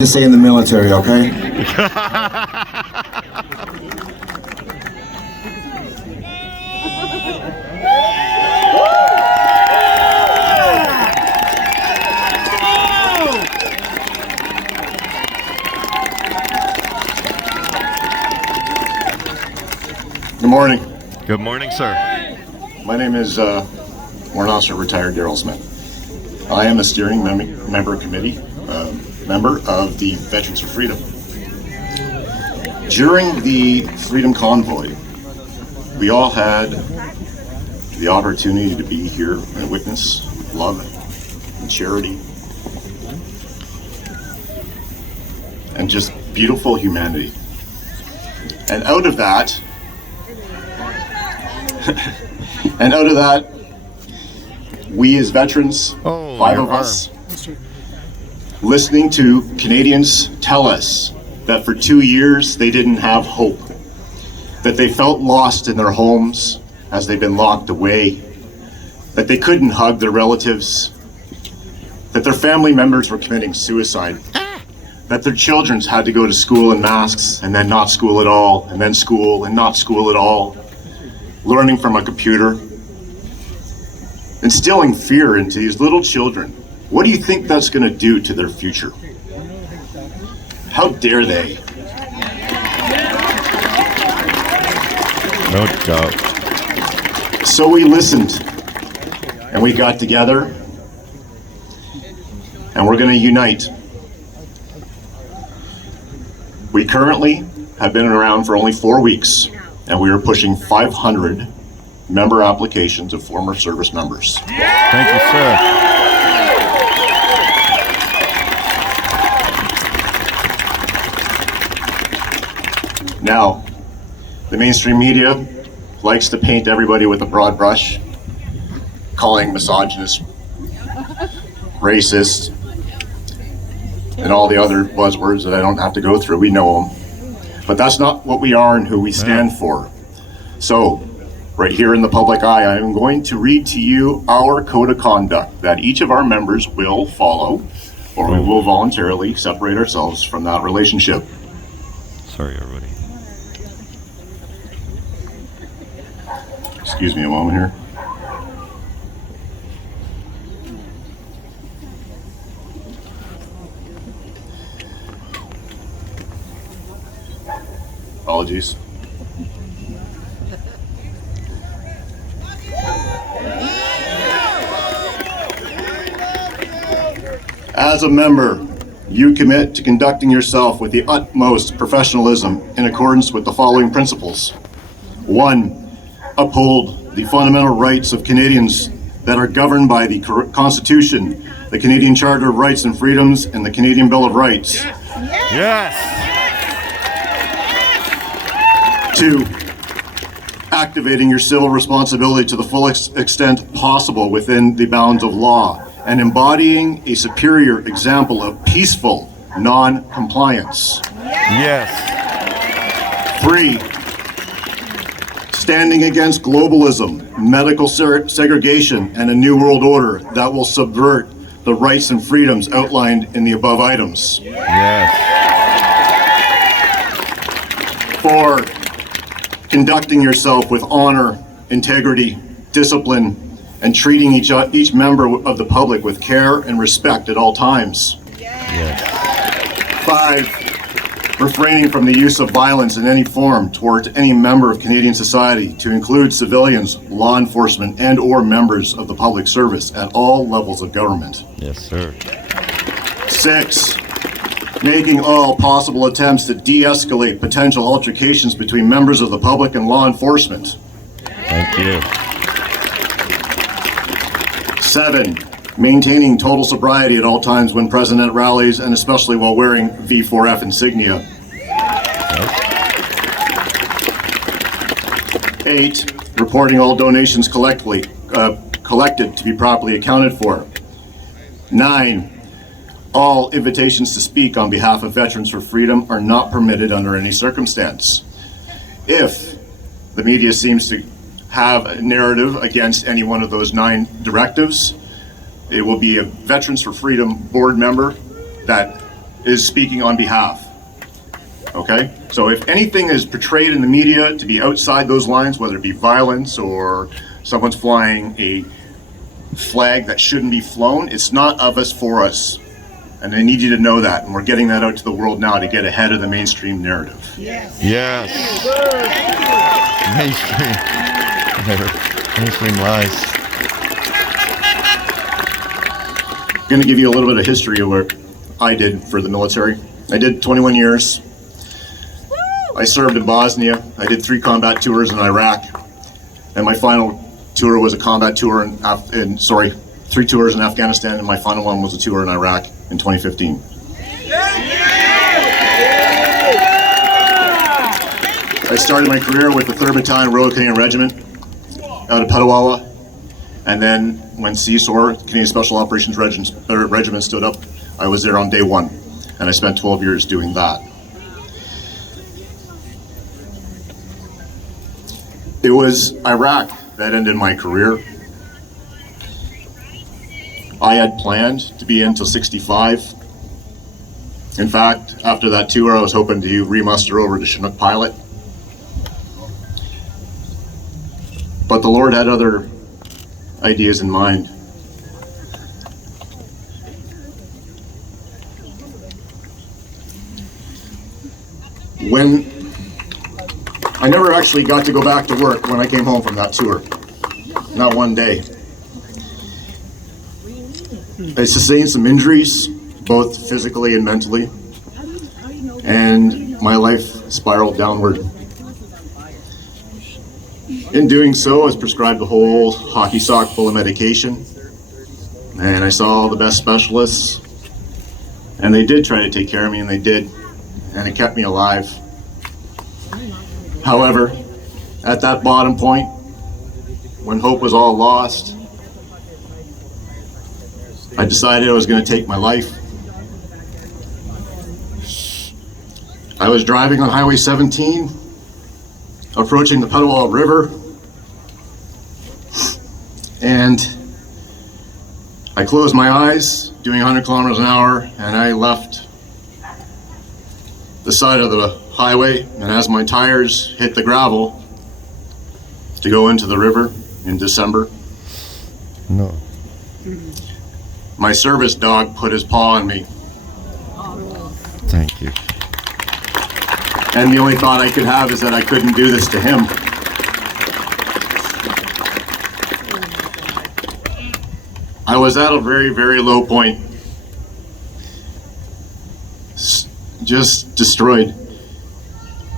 To stay in the military, okay? Good morning. Good morning, sir. My name is Warrant Officer Retired Darryl Smith. I am a steering member committee member of the Veterans for Freedom. During the Freedom Convoy, we all had the opportunity to be here and witness love and charity and just beautiful humanity. And out of that, we as veterans, five of us, listening to Canadians tell us that for 2 years they didn't have hope, that they felt lost in their homes as they've been locked away, that they couldn't hug their relatives, that their family members were committing suicide, that their children had to go to school in masks and then not school at all, and then school and not school at all, learning from a computer, instilling fear into these little children. What do you think that's going to do to their future? How dare they? No doubt. So we listened, and we got together, and we're going to unite. We currently have been around for only 4 weeks, and we are pushing 500 member applications of former service members. Thank you, sir. Now, the mainstream media likes to paint everybody with a broad brush, calling misogynist, racist, and all the other buzzwords that I don't have to go through. We know them. But that's not what we are and who we stand for. So, right here in the public eye, I am going to read to you our code of conduct that each of our members will follow, or we will voluntarily separate ourselves from that relationship. Sorry, everybody. Excuse me a moment here. Apologies. As a member, you commit to conducting yourself with the utmost professionalism in accordance with the following principles. 1. Uphold the fundamental rights of Canadians that are governed by the Constitution, the Canadian Charter of Rights and Freedoms, and the Canadian Bill of Rights. Yes! 2. Activating your civil responsibility to the full extent possible within the bounds of law and embodying a superior example of peaceful non-compliance. Yes! 3. Standing against globalism, medical segregation, and a new world order that will subvert the rights and freedoms outlined in the above items. Yes! 4. Conducting yourself with honor, integrity, discipline, and treating each member of the public with care and respect at all times. Yes! 5. Refraining from the use of violence in any form towards any member of Canadian society, to include civilians, law enforcement, and or members of the public service at all levels of government. Yes, sir. 6. Making all possible attempts to de-escalate potential altercations between members of the public and law enforcement. Thank you. 7. Maintaining total sobriety at all times when present at rallies, and especially while wearing V4F insignia. 8. Reporting all donations collected to be properly accounted for. 9. All invitations to speak on behalf of Veterans for Freedom are not permitted under any circumstance. If the media seems to have a narrative against any one of those 9 directives, it will be a Veterans for Freedom board member that is speaking on behalf. Okay? So if anything is portrayed in the media to be outside those lines, whether it be violence or someone's flying a flag that shouldn't be flown, it's not of us for us. And I need you to know that. And we're getting that out to the world now to get ahead of the mainstream narrative. Yes. Mainstream lies. I'm going to give you a little bit of history of what I did for the military. I did 21 years. I served in Bosnia. I did 3 combat tours in Iraq. And my final tour was a combat tour in 3 tours in Afghanistan, and my final one was a tour in Iraq in 2015. I started my career with the 3rd Battalion Royal Canadian Regiment out of Ottawa, and then when CSOR, Canadian Special Operations Regiment, stood up, I was there on day 1, and I spent 12 years doing that. It was Iraq that ended my career. I had planned to be until 65. In fact, after that tour, I was hoping to remuster over to Chinook pilot. But the Lord had other ideas in mind. When I never actually got to go back to work when I came home from that tour. Not one day. I sustained some injuries, both physically and mentally, and my life spiraled downward. In doing so, I was prescribed a whole hockey sock full of medication, and I saw all the best specialists, and they did try to take care of me, and they did, and it kept me alive. However, at that bottom point, when hope was all lost, I decided I was going to take my life. I was driving on Highway 17, approaching the Ottawa River, and I closed my eyes, doing 100 kilometers an hour, and I left the side of the highway, and as my tires hit the gravel to go into the river in December, No. my service dog put his paw on me. Thank you. And the only thought I could have is that I couldn't do this to him. I was at a very, very low point. Just destroyed.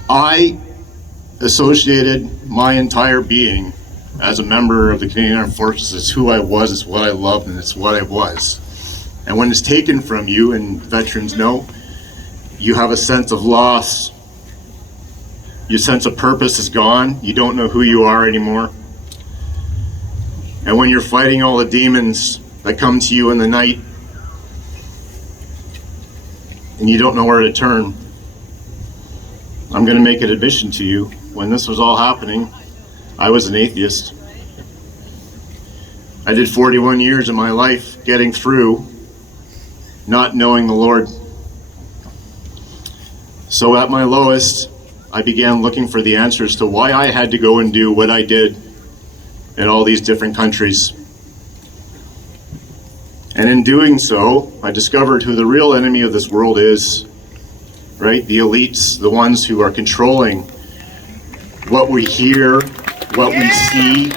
I associated my entire being as a member of the Canadian Armed Forces. It's who I was, it's what I loved, and it's what I was. And when it's taken from you, and veterans know, you have a sense of loss. Your sense of purpose is gone. You don't know who you are anymore. And when you're fighting all the demons that come to you in the night, and you don't know where to turn, I'm going to make an admission to you. When this was all happening, I was an atheist. I did 41 years of my life getting through, not knowing the Lord. So at my lowest, I began looking for the answers to why I had to go and do what I did in all these different countries. And in doing so, I discovered who the real enemy of this world is, right? The elites, the ones who are controlling what we hear, what we see,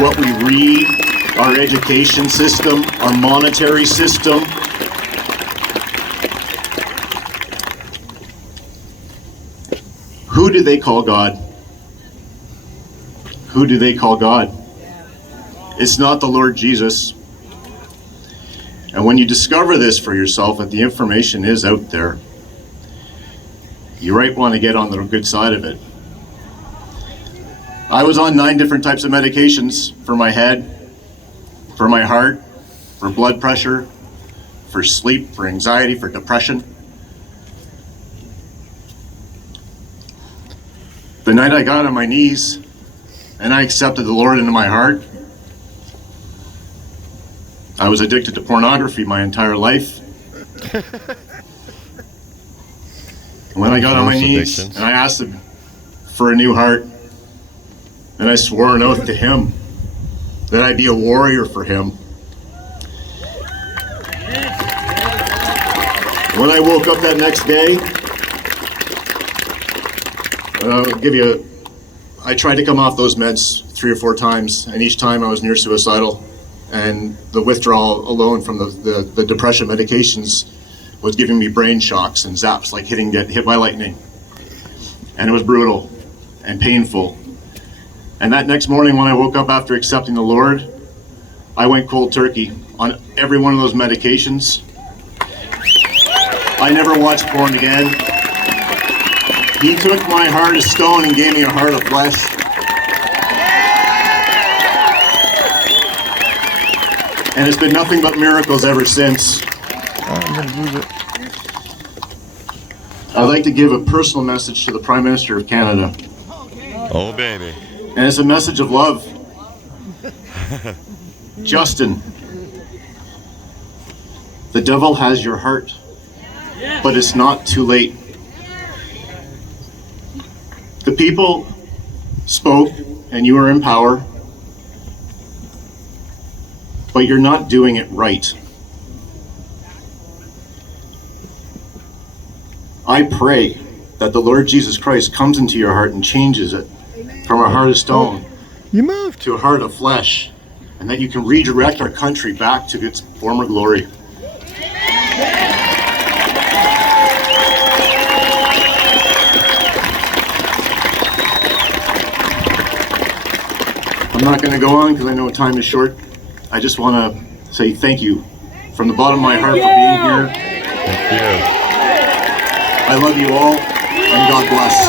what we read, our education system, our monetary system. Who do they call God? Who do they call God? It's not the Lord Jesus. And when you discover this for yourself, that the information is out there, you might want to get on the good side of it. I was on 9 different types of medications for my head, for my heart, for blood pressure, for sleep, for anxiety, for depression. The night I got on my knees and I accepted the Lord into my heart, I was addicted to pornography my entire life. When I got on my Most knees addictions. and I asked him for a new heart, and I swore an oath to him that I'd be a warrior for him. When I woke up that next day, I tried to come off those meds 3 or 4 times, and each time I was near suicidal. And the withdrawal alone from the depression medications was giving me brain shocks and zaps, like get hit by lightning. And it was brutal and painful. And that next morning when I woke up after accepting the Lord, I went cold turkey on every one of those medications. I never watched porn again. He took my heart of stone and gave me a heart of flesh. And it's been nothing but miracles ever since. I'm gonna lose it. I'd like to give a personal message to the Prime Minister of Canada. Oh, baby. And it's a message of love. Justin, the devil has your heart, but it's not too late. The people spoke and you are in power, but you're not doing it right. I pray that the Lord Jesus Christ comes into your heart and changes it from a heart of stone You moved. to a heart of flesh, and that you can redirect our country back to its former glory. I'm not going to go on because I know time is short. I just want to say thank you from the bottom of my heart for being here. Thank you. I love you all, and God bless.